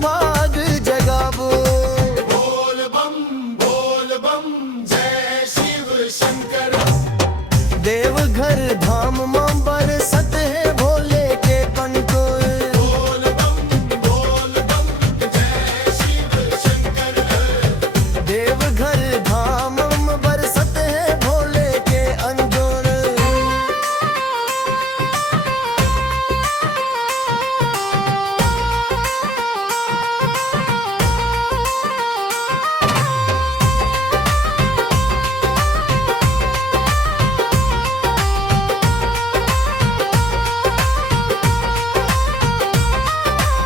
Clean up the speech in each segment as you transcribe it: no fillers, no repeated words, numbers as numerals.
भाग जगावो। बोल बम जय शिव शंकर। देवघर धाम में बरसत है भोले के कंटोल। बोल बम जय शिव शंकर। देवघर धाम में बरसत है भोले के अंजोर।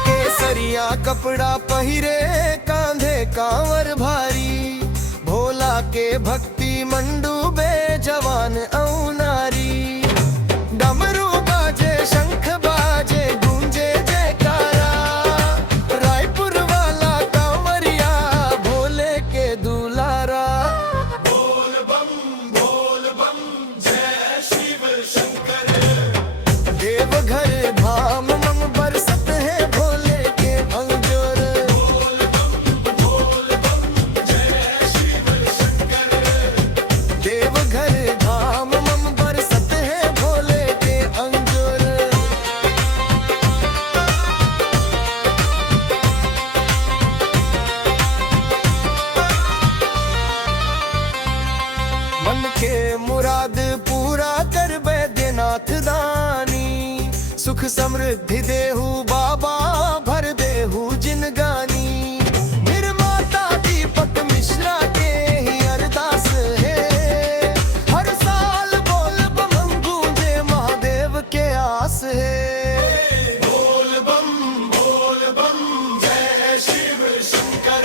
केसरिया कपड़ा पहिरे कांधे कांवर भारी। भोला के भक्ति मंडूबे जवान औ नारी। डमरू बाजे शंख बाजे गूंजे जयकारा। रायपुर वाला कांवरिया भोले के दुलारा। बोल बम जय शिव शंकर। देवघर धाम में बरसत है भोले के अंजोर। बोल बम जय शिव शंकर। देवघर धाम में बरसत है भोले के अंजोर। मन के मुराद पूरा कर बैद्यनाथ दानी। सुख समृद्धि देहु बाबा भर देहु जिनगानी। निर्माता दीपक मिश्रा के ही अरदास है। हर साल बोल बम गूंजे महादेव के आस है। बोल बम जय शिव शंकर।